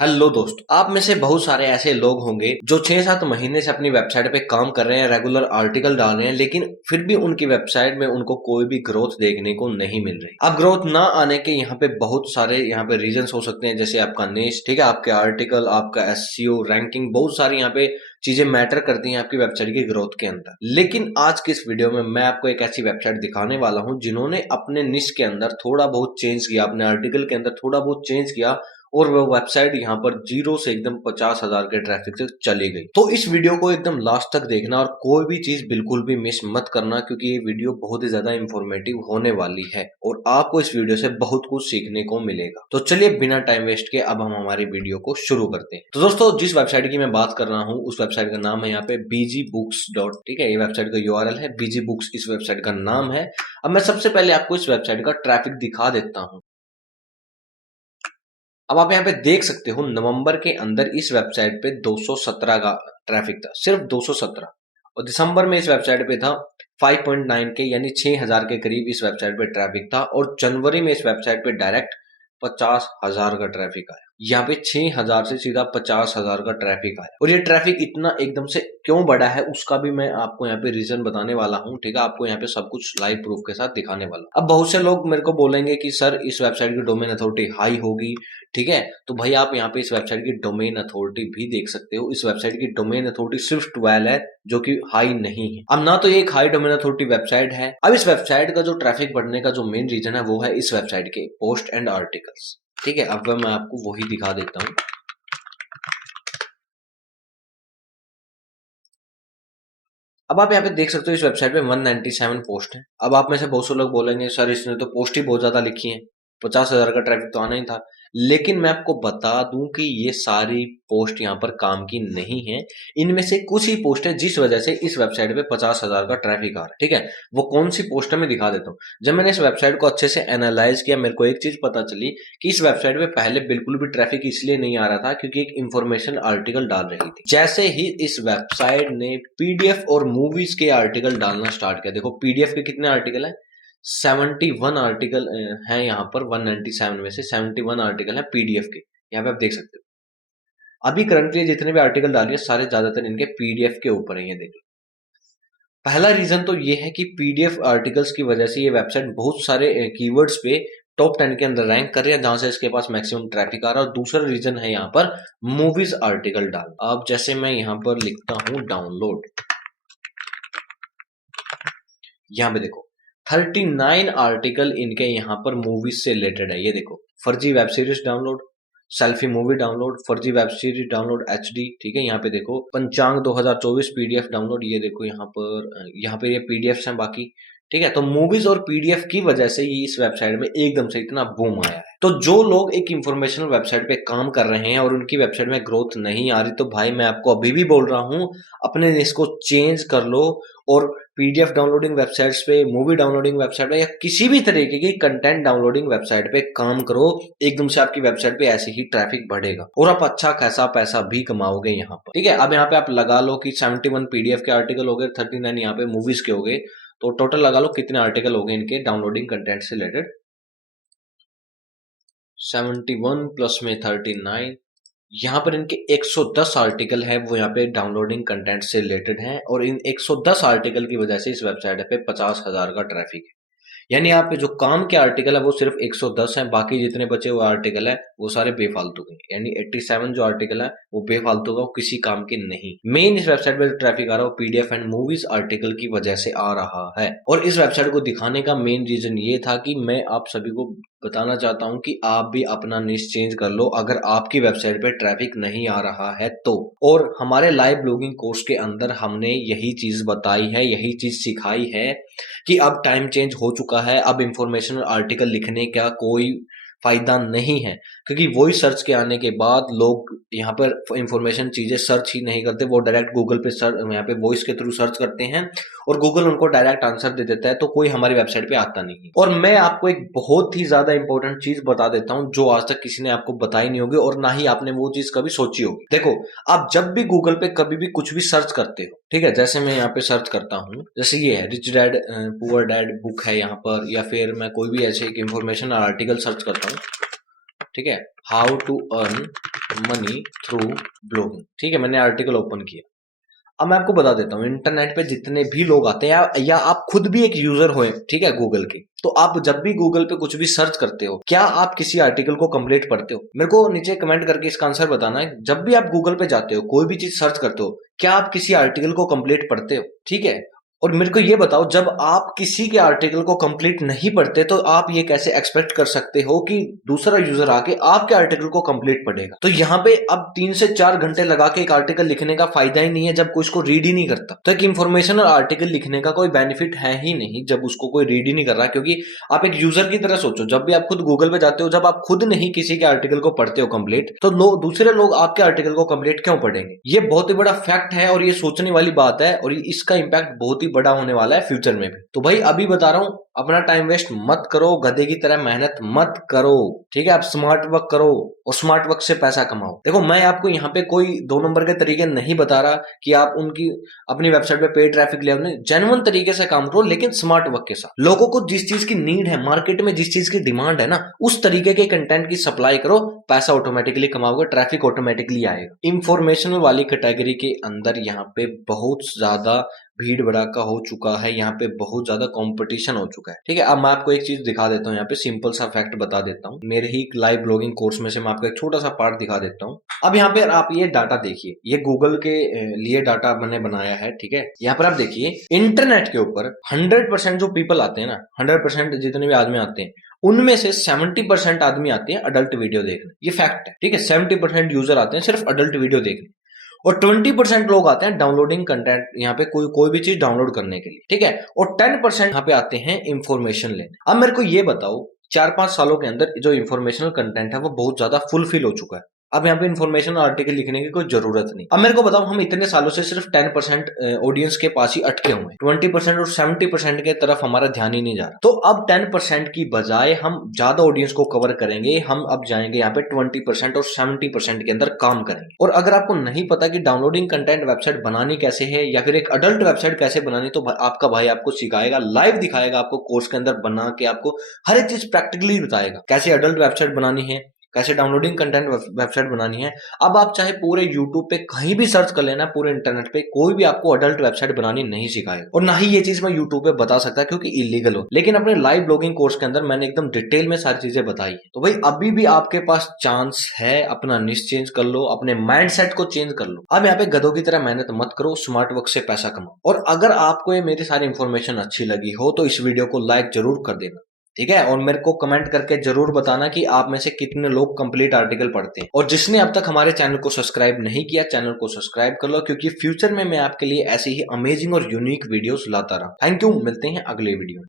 Hello दोस्त, आप में से बहुत सारे ऐसे लोग होंगे जो 6-7 महीने से अपनी वेबसाइट पे काम कर रहे हैं, रेगुलर आर्टिकल डाल रहे हैं, लेकिन फिर भी उनकी वेबसाइट में उनको कोई भी ग्रोथ देखने को नहीं मिल रही। अब ग्रोथ ना आने के यहाँ पे बहुत सारे रीजंस हो सकते हैं, जैसे आपका निश, ठीक है, आपके आर्टिकल, आपका एसईओ, रैंकिंग, बहुत सारी यहाँ पे चीजें मैटर करती हैं आपकी वेबसाइट की ग्रोथ के अंदर। लेकिन आज की इस वीडियो में मैं आपको एक ऐसी वेबसाइट दिखाने वाला हूँ जिन्होंने अपने निश के अंदर थोड़ा बहुत चेंज किया, अपने आर्टिकल के अंदर थोड़ा बहुत चेंज किया और वो वेबसाइट यहाँ पर जीरो से एकदम 50,000 के ट्रैफिक से चली गई। तो इस वीडियो को एकदम लास्ट तक देखना और कोई भी चीज बिल्कुल भी मिस मत करना, क्योंकि ये वीडियो बहुत ही ज्यादा इंफॉर्मेटिव होने वाली है और आपको इस वीडियो से बहुत कुछ सीखने को मिलेगा। तो चलिए बिना टाइम वेस्ट के अब हम हमारी वीडियो को शुरू करते हैं। तो दोस्तों, जिस वेबसाइट की मैं बात कर रहा हूँ उस वेबसाइट का नाम है यहाँ पे बीजी बुक्स डॉट, ठीक है, ये वेबसाइट का यूआरएल है, बीजी बुक्स इस वेबसाइट का नाम है। अब मैं सबसे पहले आपको इस वेबसाइट का ट्रैफिक दिखा देता हूँ। अब आप यहाँ पे देख सकते हो नवंबर के अंदर इस वेबसाइट पे 217 का ट्रैफिक था, सिर्फ 217। और दिसंबर में इस वेबसाइट पे था 5.9 के, यानी 6,000 के करीब इस वेबसाइट पे ट्रैफिक था। और जनवरी में इस वेबसाइट पे डायरेक्ट 50,000 का ट्रैफिक आया। यहाँ पे 6,000 से सीधा 50,000 का ट्रैफिक आया। और ये ट्रैफिक इतना एकदम से क्यों बढ़ा है उसका भी मैं आपको यहाँ पे रीजन बताने वाला हूँ, ठीक है, आपको यहाँ पे सब कुछ लाइव प्रूफ के साथ दिखाने वाला हूँ। अब बहुत से लोग मेरे को बोलेंगे कि सर इस वेबसाइट की डोमेन अथॉरिटी हाई होगी, ठीक है, तो भाई आप यहाँ पे इस वेबसाइट की डोमेन अथॉरिटी भी देख सकते हो। इस वेबसाइट की डोमेन अथॉरिटी सिर्फ 12 है, जो कि हाई नहीं है। अब ना तो ये एक हाई डोमेन अथॉरिटी वेबसाइट है। अब इस वेबसाइट का जो ट्रैफिक बढ़ने का जो मेन रीजन है वो है इस वेबसाइट के पोस्ट एंड आर्टिकल्स, ठीक है। अब मैं आपको वही दिखा देता हूँ। अब आप यहाँ पे देख सकते हो इस वेबसाइट पे 197 पोस्ट है। अब आप में से बहुत से लोग बोलेंगे सर इसने तो पोस्ट ही बहुत ज्यादा लिखी है, 50,000 का ट्रैफिक तो आना ही था। लेकिन मैं आपको बता दूं कि ये सारी पोस्ट यहाँ पर काम की नहीं है। इनमें से कुछ ही पोस्ट है जिस वजह से इस वेबसाइट पे 50,000 का ट्रैफिक आ रहा है, ठीक है। वो कौन सी पोस्ट है मैं दिखा देता हूँ। जब मैंने इस वेबसाइट को अच्छे से एनालाइज किया, मेरे को एक चीज पता चली कि इस वेबसाइट पे पहले बिल्कुल भी ट्रैफिक इसलिए नहीं आ रहा था क्योंकि एक इंफॉर्मेशन आर्टिकल डाल रही थी। जैसे ही इस वेबसाइट ने पीडीएफ और मूवीज के आर्टिकल डालना स्टार्ट किया, देखो पीडीएफ के कितने आर्टिकल है, 71 आर्टिकल है यहाँ पर। 197 में से 71 आर्टिकल है पीडीएफ के, यहाँ पे आप देख सकते हो। अभी करंटली जितने भी आर्टिकल डालिए सारे ज्यादातर इनके पीडीएफ के ऊपर है, ये देख लो। पहला रीजन तो ये है कि पीडीएफ आर्टिकल्स की वजह से ये वेबसाइट बहुत सारे कीवर्ड्स पे टॉप 10 के अंदर रैंक कर रही है, जहां से इसके पास मैक्सिमम ट्रैफिक आ रहा है। और दूसरा रीजन है यहाँ पर मूवीज आर्टिकल डाल। अब जैसे मैं यहाँ पर लिखता हूँ डाउनलोड, यहाँ पे देखो 39 आर्टिकल इनके यहाँ पर मूवीज से रिलेटेड है। ये देखो, फर्जी web series download, selfie movie download, फर्जी वेब सीरीज डाउनलोड एचडी, ठीक है। यहाँ पे देखो पंचांग 2024 पीडीएफ डाउनलोड, ये देखो यहाँ पे ये पीडीएफ हैं बाकी, ठीक है। तो मूवीज और पीडीएफ की वजह से ये इस वेबसाइट में एकदम से इतना बूम आया है। तो जो लोग एक इंफॉर्मेशनल वेबसाइट पे काम कर रहे हैं और उनकी वेबसाइट में ग्रोथ नहीं आ रही, तो भाई मैं आपको अभी भी बोल रहा हूँ अपने इसको चेंज कर लो और पीडीएफ डाउनलोडिंग वेबसाइट्स पे, मूवी डाउनलोडिंग वेबसाइट पे या किसी भी तरीके की कंटेंट डाउनलोडिंग वेबसाइट पे काम करो। एकदम से आपकी वेबसाइट पे ऐसे ही ट्रैफिक बढ़ेगा और आप अच्छा खासा पैसा भी कमाओगे यहाँ पर, ठीक है। अब यहाँ पे आप लगा लो कि 71 पीडीएफ के आर्टिकल हो गए, 39 यहाँ पे मूवीज के हो गए, तो टोटल लगा लो कितने आर्टिकल हो गए इनके डाउनलोडिंग कंटेंट से रिलेटेड। 71 प्लस में 39, यहाँ पर इनके 110 आर्टिकल है वो यहाँ पे डाउनलोडिंग कंटेंट से रिलेटेड हैं। और इन 110 आर्टिकल की वजह से इस वेबसाइट पे 50,000 का ट्रैफिक है। यानी आप जो काम के आर्टिकल है वो सिर्फ 110 हैं, बाकी जितने बचे हुए आर्टिकल है वो सारे बेफालतू के। यानी 87 जो आर्टिकल है वो बेफालतू का, वो किसी काम के नहीं। मेन इस वेबसाइट पे जो ट्रैफिक आ रहा है वो पीडीएफ एंड मूवीज आर्टिकल की वजह से आ रहा है। और इस वेबसाइट को दिखाने का मेन रीजन ये था कि मैं आप सभी को बताना चाहता हूं कि आप भी अपना निश चेंज कर लो अगर आपकी वेबसाइट पे ट्रैफिक नहीं आ रहा है तो। और हमारे लाइव ब्लॉगिंग कोर्स के अंदर हमने यही चीज बताई है, यही चीज सिखाई है कि अब टाइम चेंज हो चुका है। अब इंफॉर्मेशनल आर्टिकल लिखने का कोई फायदा नहीं है, क्योंकि वॉइस सर्च के आने के बाद लोग यहाँ पर इंफॉर्मेशन चीजें सर्च ही नहीं करते, वो डायरेक्ट गूगल पे यहाँ पे वॉइस के थ्रू सर्च करते हैं और गूगल उनको डायरेक्ट आंसर दे देता है, तो कोई हमारी वेबसाइट पे आता नहीं। और मैं आपको एक बहुत ही ज्यादा इंपॉर्टेंट चीज बता देता हूँ जो आज तक किसी ने आपको बताई नहीं होगी और ना ही आपने वो चीज कभी सोची होगी। देखो, आप जब भी गूगल पे कभी भी कुछ भी सर्च करते हो, ठीक है, जैसे मैं यहाँ पे सर्च करता हूँ, जैसे ये है rich dad poor dad book है यहाँ पर, या फिर मैं कोई भी ऐसे एक इंफॉर्मेशन आर्टिकल सर्च करता हूँ, ठीक है, how to earn money through blogging. ठीक है, मैंने आर्टिकल ओपन किया। अब मैं आपको बता देता हूँ, इंटरनेट पे जितने भी लोग आते हैं या आप खुद भी एक यूजर हो, ठीक है, गूगल के, तो आप जब भी गूगल पे कुछ भी सर्च करते हो, क्या आप किसी आर्टिकल को कंप्लीट पढ़ते हो? मेरे को नीचे कमेंट करके इसका आंसर बताना है। जब भी आप गूगल पे जाते हो, कोई भी चीज सर्च करते हो, क्या आप किसी आर्टिकल को कंप्लीट पढ़ते हो? ठीक है, और मेरे को ये बताओ, जब आप किसी के आर्टिकल को कंप्लीट नहीं पढ़ते तो आप ये कैसे एक्सपेक्ट कर सकते हो कि दूसरा यूजर आके आपके आर्टिकल को कंप्लीट पढ़ेगा? तो यहाँ पे अब 3 से 4 घंटे लगा के एक आर्टिकल लिखने का फायदा ही नहीं है जब कोई उसको रीड ही नहीं करता। तो एक इंफॉर्मेशनल आर्टिकल लिखने का कोई बेनिफिट है ही नहीं जब उसको कोई रीड ही नहीं कर रहा, क्योंकि आप एक यूजर की तरह सोचो, जब भी आप खुद गूगल पे जाते हो, जब आप खुद नहीं किसी के आर्टिकल को पढ़ते हो कंप्लीट, तो दूसरे लोग आपके आर्टिकल को कंप्लीट क्यों पढ़ेंगे? ये बहुत ही बड़ा फैक्ट है और ये सोचने वाली बात है, और इसका इंपैक्ट बहुत ही बड़ा होने वाला है फ्यूचर में भी। तो भाई अभी बता रहा हूं, अपना टाइम वेस्ट मत करो, गधे की तरह मेहनत मत करो। ठीक है, आप स्मार्ट वर्क करो और स्मार्ट वर्क से पैसा कमाओ। देखो, मैं आपको यहाँ पे कोई 2 नंबर के तरीके नहीं बता रहा कि आप उनकी अपनी वेबसाइट पे पेड ट्रैफिक ले, अपने जेन्युइन तरीके से काम करो, लेकिन स्मार्ट वर्क के साथ। लोगों को जिस चीज की नीड है, मार्केट में जिस चीज की डिमांड है ना, उस तरीके के कंटेंट की सप्लाई करो, पैसा ऑटोमेटिकली कमाओगे, ट्रैफिक ऑटोमेटिकली आएगा। इंफॉर्मेशनल वाली कैटेगरी के अंदर यहाँ पे बहुत ज्यादा भीड़ भड़ाका हो चुका है, यहाँ पे बहुत ज्यादा कंपटीशन हो चुका है। ठीक है, अब मैं आपको एक चीज दिखा देता हूँ, यहाँ पे सिंपल सा फैक्ट बता देता हूँ। मेरे ही लाइव ब्लॉगिंग कोर्स में से मैं आपको एक छोटा सा पार्ट दिखा देता हूँ। अब यहाँ पे आप ये डाटा देखिए, ये गूगल के लिए डाटा मैंने बनाया है। ठीक है, यहाँ पर आप देखिए, इंटरनेट के ऊपर 100% जो पीपल आते हैं ना, 100% जितने भी आदमी आते हैं, उनमें से 70% आदमी आते हैं अडल्ट वीडियो देखने। ये फैक्ट है। ठीक है, 70% यूजर आते हैं सिर्फ अडल्ट वीडियो देखने, और 20% लोग आते हैं डाउनलोडिंग कंटेंट, यहाँ पे कोई भी चीज डाउनलोड करने के लिए। ठीक है, और 10% यहाँ पे आते हैं इंफॉर्मेशन लेने। अब मेरे को ये बताओ, 4-5 सालों के अंदर जो इंफॉर्मेशनल कंटेंट है वो बहुत ज्यादा फुलफिल हो चुका है। अब यहाँ पे इन्फॉर्मेशन आर्टिकल लिखने की कोई जरूरत नहीं। अब मेरे को बताओ, हम इतने सालों से सिर्फ 10% ऑडियंस के पास ही अटके हुए हैं, 20% और 70% के तरफ हमारा ध्यान ही नहीं जा रहा। तो अब 10% की बजाय हम ज्यादा ऑडियंस को कवर करेंगे, हम अब जाएंगे यहाँ पे 20% और 70% के अंदर काम करेंगे। और अगर आपको नहीं पता कि डाउनलोडिंग कंटेंट वेबसाइट बनानी कैसे है, या फिर एक अडल्ट वेबसाइट कैसे बनानी, तो आपका भाई आपको सिखाएगा, लाइव दिखाएगा आपको, कोर्स के अंदर बना के आपको हर एक चीज प्रैक्टिकली बताएगा, कैसे अडल्ट वेबसाइट बनानी है, कैसे डाउनलोडिंग कंटेंट वेबसाइट बनानी है। अब आप चाहे पूरे यूट्यूब पे कहीं भी सर्च कर लेना, पूरे इंटरनेट पे कोई भी आपको अडल्ट वेबसाइट बनानी नहीं सिखाएगा, और ना ही ये चीज मैं यूट्यूब पे बता सकता क्योंकि इलीगल हो। लेकिन अपने लाइव ब्लॉगिंग कोर्स के अंदर मैंने एकदम डिटेल में सारी चीजें बताई है। तो भाई अभी भी आपके पास चांस है, अपना निश चेंज कर लो, अपने माइंडसेट को चेंज कर लो। अब यहाँ पे गधों की तरह मेहनत मत करो, स्मार्ट वर्क से पैसा कमाओ। और अगर आपको ये मेरी सारी इंफॉर्मेशन अच्छी लगी हो तो इस वीडियो को लाइक जरूर कर देना। ठीक है, और मेरे को कमेंट करके जरूर बताना कि आप में से कितने लोग कंप्लीट आर्टिकल पढ़ते हैं। और जिसने अब तक हमारे चैनल को सब्सक्राइब नहीं किया, चैनल को सब्सक्राइब कर लो, क्योंकि फ्यूचर में मैं आपके लिए ऐसी ही अमेजिंग और यूनिक वीडियोस लाता रहा। थैंक यू, मिलते हैं अगले वीडियो में।